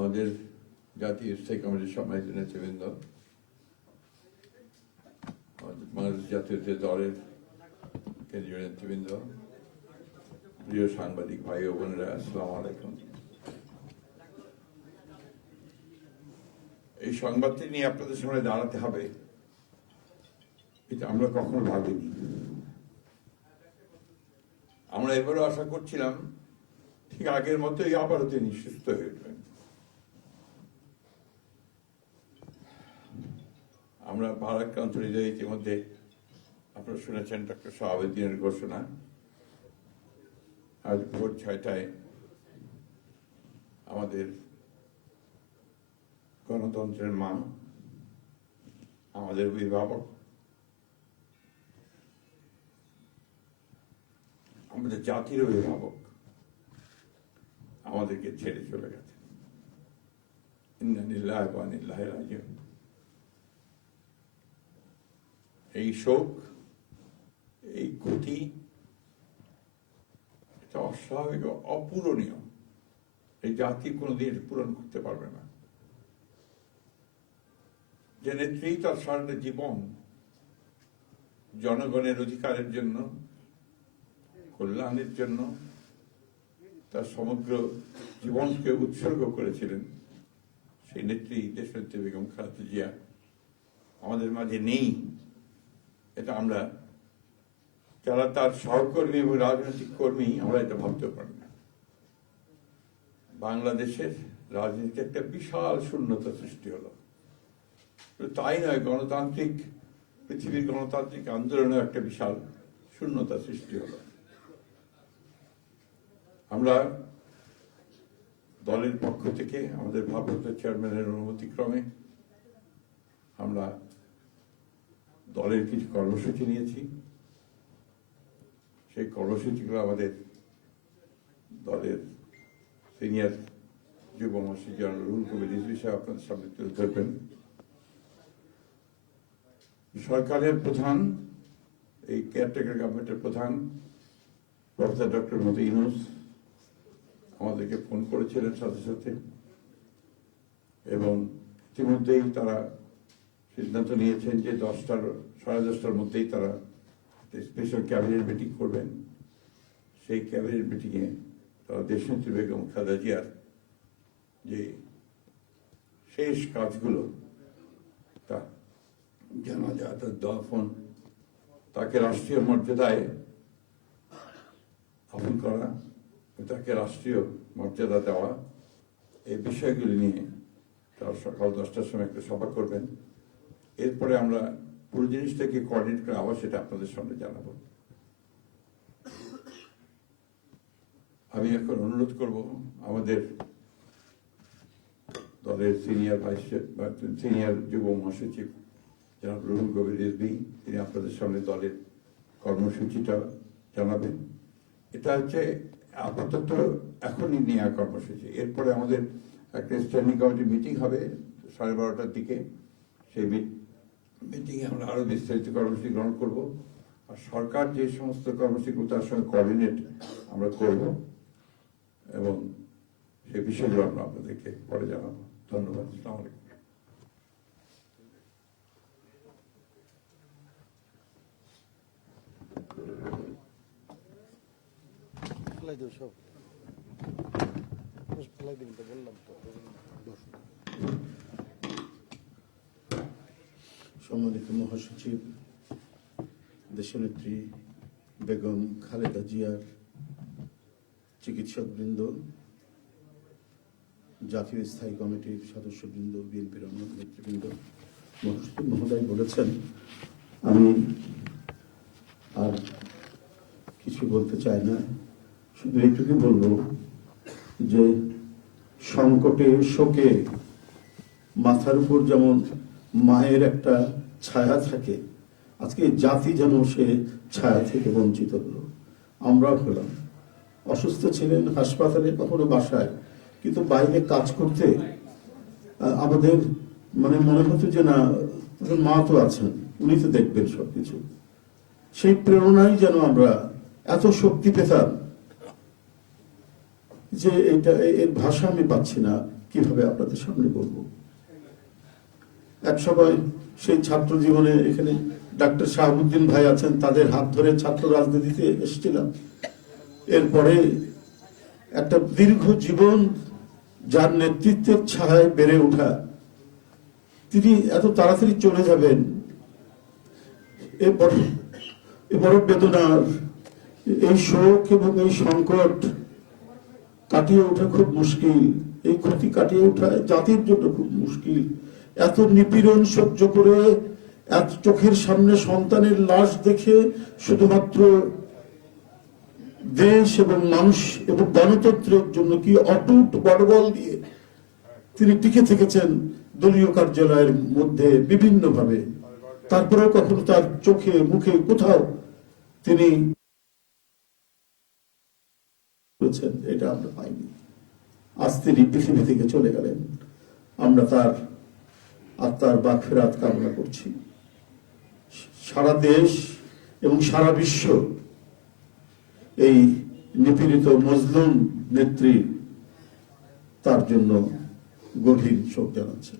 আমাদের জাতীয় স্থায়ী কমিটির সম্মানিত নেতৃবৃন্দ বাংলাদেশ জাতীয় দলের কেন্দ্রীয় নেতৃবৃন্দ প্রিয় সাংবাদিক ভাই ও বোনেরা আসসালাম আলাইকুম এই সংবাদটি নিয়ে আপনাদের সামনে দাঁড়াতে হবে এটা আমরা কখনো ভাবিনি আমরা এবারও আশা করছিলাম ঠিক আগের মতোই আবারও তিনি সুস্থ হয়ে উঠবেন আমরা ভারাক্রান্ত যে ইতিমধ্যে আপনারা শুনেছেন ডক্টর শাহাবুদ্দিনের ঘোষণা আজ ভোর ছয়টায় আমাদের গণতন্ত্রের মা আমাদের অভিভাবক আমাদের জাতির অভিভাবক আমাদেরকে ছেড়ে চলে নির্লাহ ইন্দানিল্লাহ বানিল্লাহ রাজিয়া এই শোক এই ক্ষতি এটা অস্বাভাবিক অপূরণীয় এই জাতি কোনোদিন দিন পূরণ করতে পারবে না যে নেত্রী তার সারাটা জীবন জনগণের অধিকারের জন্য কল্যাণের জন্য তার সমগ্র জীবনকে উৎসর্গ করেছিলেন সেই নেত্রী দেশনেত্রী বেগম খালেদা জিয়া আমাদের মাঝে নেই এটা আমরা যারা তার সহকর্মী এবং রাজনৈতিক কর্মী আমরা এটা ভাবতে পারি না বাংলাদেশের রাজনীতিতে একটা বিশাল শূন্যতা সৃষ্টি হলো তাই নয় গণতান্ত্রিক পৃথিবীর গণতান্ত্রিক আন্দোলনে একটা বিশাল শূন্যতা সৃষ্টি হলো আমরা দলের পক্ষ থেকে আমাদের ভারপ্রাপ্ত চেয়ারম্যানের অনুমতিক্রমে আমরা দলের কিছু কর্মসূচি নিয়েছি সেই কর্মসূচিগুলো আমাদের দলের সিনিয়র যুব মহাশী জেনারেল রুল কবির বিষয়ে সাহেব আপনাদের সামনে তুলে ধরবেন সরকারের প্রধান এই কেয়ারটেকার গভর্নমেন্টের প্রধান প্রফেসর ডক্টর মতি ইনুস আমাদেরকে ফোন করেছিলেন সাথে সাথে এবং ইতিমধ্যেই তারা সিদ্ধান্ত নিয়েছেন যে দশটার সাড়ে দশটার মধ্যেই তারা স্পেশাল ক্যাবিনেট মিটিং করবেন সেই ক্যাবিনেট মিটিংয়ে তারা দেশনেত্রী বেগম খালেদা জিয়ার যে শেষ কাজগুলো তা জানা যায় তার দফন তাকে রাষ্ট্রীয় মর্যাদায় আপন করা তাকে রাষ্ট্রীয় মর্যাদা দেওয়া এই বিষয়গুলি নিয়ে তারা সকাল দশটার সময় একটা সভা করবেন এরপরে আমরা পুরো জিনিসটাকে কোঅর্ডিনেট করে আবার সেটা আপনাদের সামনে জানাবো আমি এখন অনুরোধ করব আমাদের দলের সিনিয়র ভাইস সিনিয়র যুব মহাসচিব জনাব রুহুল কবির রেজবি তিনি আপনাদের সামনে দলের কর্মসূচিটা জানাবেন এটা হচ্ছে আপাতত এখনই নেওয়া কর্মসূচি এরপরে আমাদের একটা স্ট্যান্ডিং কমিটি মিটিং হবে সাড়ে বারোটার দিকে সেই মিটিংয়ে আমরা আরও বিস্তারিত কর্মসূচি গ্রহণ করব আর সরকার যে সমস্ত কর্মসূচিগুলো তার সঙ্গে কোঅর্ডিনেট আমরা করব এবং সে বিষয়গুলো আমরা আপনাদেরকে পরে জানাবো ধন্যবাদ আলাইকুম ফেলাই সব ফেলাই দিন তো বললাম তো সম্মানিত মহাসচিব দেশনেত্রী বেগম খালেদা জিয়ার চিকিৎসকবৃন্দ জাতীয় স্থায়ী কমিটির সদস্যবৃন্দ বিএনপির অন্যান্য নেতৃবৃন্দ মহাসচিব মহোদয় বলেছেন আমি আর কিছু বলতে চাই না শুধু এইটুকু বলব যে সংকটে শোকে মাথার উপর যেমন মায়ের একটা ছায়া থাকে আজকে জাতি যেন সে ছায়া থেকে বঞ্চিত হলো আমরা হলাম অসুস্থ ছিলেন হাসপাতালে কখনো বাসায় কিন্তু বাইরে কাজ করতে আমাদের মানে মনে হতো যে না মা তো আছেন উনি তো দেখবেন সবকিছু সেই প্রেরণাই যেন আমরা এত শক্তি পেতাম যে এটা এর ভাষা আমি পাচ্ছি না কিভাবে আপনাদের সামনে বলবো এক সময় সেই ছাত্র জীবনে এখানে ডাক্তার শাহাবুদ্দিন ভাই আছেন তাদের হাত ধরে ছাত্র রাজনীতিতে এসেছিলাম এরপরে একটা দীর্ঘ জীবন যার নেতৃত্বের ছায় বেড়ে উঠা তিনি এত তাড়াতাড়ি চলে যাবেন এরপর এ বড় বেদনার এই শোক এবং এই সংকট কাটিয়ে ওঠা খুব মুশকিল এই ক্ষতি কাটিয়ে ওঠা জাতির জন্য খুব মুশকিল এত নিপীড়ন সহ্য করে এত চোখের সামনে সন্তানের লাশ দেখে শুধুমাত্র দেশ এবং মানুষ এবং গণতন্ত্রের জন্য কি অটুট বড়বল দিয়ে তিনি টিকে থেকেছেন দলীয় কার্যালয়ের মধ্যে বিভিন্নভাবে তারপরেও কখনো তার চোখে মুখে কোথাও তিনি এটা আমরা পাইনি আজ তিনি পৃথিবী থেকে চলে গেলেন আমরা তার আত্মার বা ফেরাত কামনা করছি সারা দেশ এবং সারা বিশ্ব এই নিপীড়িত মজলুম নেত্রী তার জন্য গভীর শোক জানাচ্ছে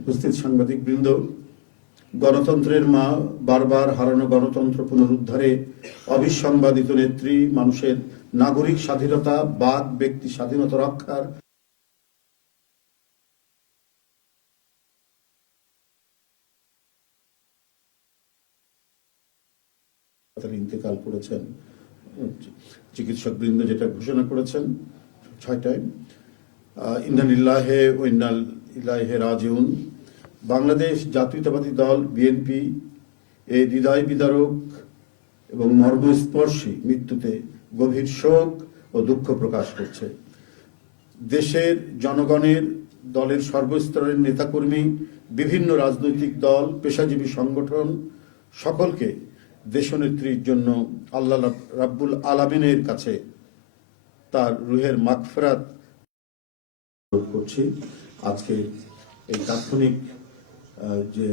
উপস্থিত সাংবাদিক বৃন্দ গণতন্ত্রের মা বারবার হারানো গণতন্ত্র পুনরুদ্ধারে অবিসংবাদিত নেত্রী মানুষের নাগরিক স্বাধীনতা বাদ ব্যক্তি স্বাধীনতা রক্ষার হাসপাতালে ইন্তেকাল করেছেন চিকিৎসকবৃন্দ যেটা ঘোষণা করেছেন ছয়টায় ইন্দানিল্লাহে ও ইন্দাল ইলাহে রাজিউন বাংলাদেশ জাতীয়তাবাদী দল বিএনপি এ হৃদয় বিদারক এবং মর্মস্পর্শী মৃত্যুতে গভীর শোক ও দুঃখ প্রকাশ করছে দেশের জনগণের দলের সর্বস্তরের নেতাকর্মী বিভিন্ন রাজনৈতিক দল পেশাজীবী সংগঠন সকলকে দেশনেত্রীর জন্য আল্লাহ রাব্বুল আলামিনের কাছে তার রুহের মাগফেরাত করছি আজকে এই তাৎক্ষণিক যে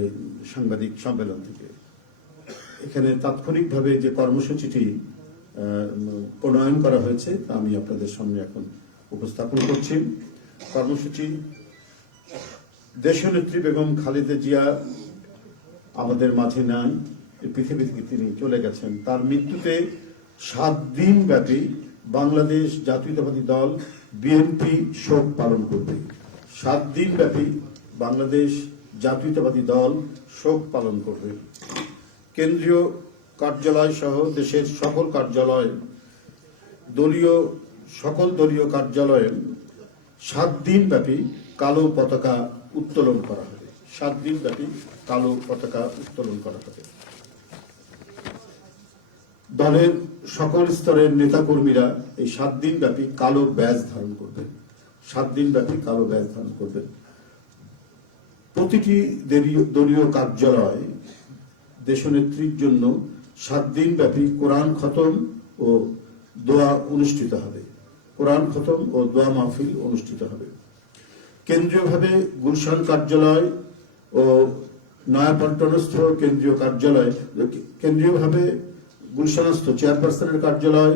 সাংবাদিক সম্মেলন থেকে এখানে তাৎক্ষণিকভাবে যে কর্মসূচিটি প্রণয়ন করা হয়েছে তা আমি আপনাদের সামনে এখন উপস্থাপন করছি কর্মসূচি দেশনেত্রী বেগম খালেদা জিয়া আমাদের মাঝে নেন পৃথিবী থেকে তিনি চলে গেছেন তার মৃত্যুতে সাত দিন ব্যাপী বাংলাদেশ জাতীয়তাবাদী দল বিএনপি শোক পালন করবে সাত দিন ব্যাপী বাংলাদেশ জাতীয়তাবাদী দল শোক পালন করবে কেন্দ্রীয় কার্যালয় সহ দেশের সকল কার্যালয় দলীয় সকল দলীয় কার্যালয়ে সাত দিন ব্যাপী কালো পতাকা উত্তোলন করা হবে সাত দিন ব্যাপী কালো পতাকা উত্তোলন করা হবে দলের সকল স্তরের নেতাকর্মীরা এই সাত দিন ব্যাপী কালো ব্যাজ ধারণ করবেন সাত দিন ব্যাপী কালো ব্যাজ ধারণ করবেন প্রতিটি দলীয় কার্যালয় দেশনেত্রীর জন্য সাত দিন ব্যাপী কোরআন খতম ও দোয়া অনুষ্ঠিত হবে কোরআন খতম ও দোয়া মাহফিল অনুষ্ঠিত হবে কেন্দ্রীয়ভাবে গুলশান কার্যালয় ও নয়াপল্টনস্থ কেন্দ্রীয় কার্যালয় কেন্দ্রীয়ভাবে গুলশানস্থ চেয়ারপারসনের কার্যালয়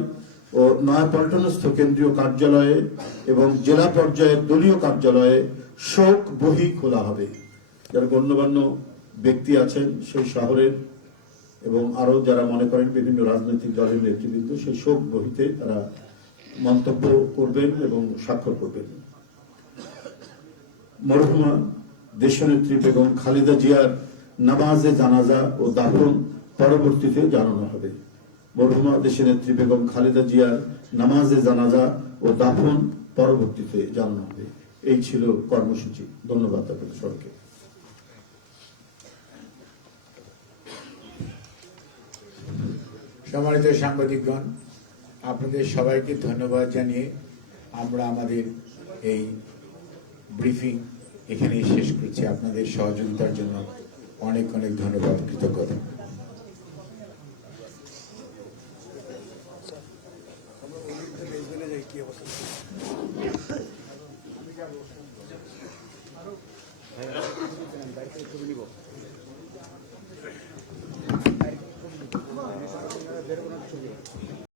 ও নয়াপল্টনস্থ কেন্দ্রীয় কার্যালয়ে এবং জেলা পর্যায়ের দলীয় কার্যালয়ে শোক বহি খোলা হবে যারা গণ্যমান্য ব্যক্তি আছেন সেই শহরের এবং আরও যারা মনে করেন বিভিন্ন রাজনৈতিক দলের নেতৃবৃন্দ সেই শোক বহিতে তারা মন্তব্য করবেন এবং স্বাক্ষর করবেন মরহুমা দেশনেত্রী বেগম খালিদা জিয়ার নামাজে জানাজা ও দাফন পরবর্তীতে জানানো হবে মরহুমা দেশের নেত্রী বেগম খালেদা জিয়ার নামাজে জানাজা ও দাফন পরবর্তীতে জানানো হবে এই ছিল কর্মসূচি ধন্যবাদ আপনাদের সবাইকে সম্মানিত সাংবাদিকগণ আপনাদের সবাইকে ধন্যবাদ জানিয়ে আমরা আমাদের এই ব্রিফিং এখানেই শেষ করছি আপনাদের সহযোগিতার জন্য অনেক অনেক ধন্যবাদ কৃতজ্ঞতা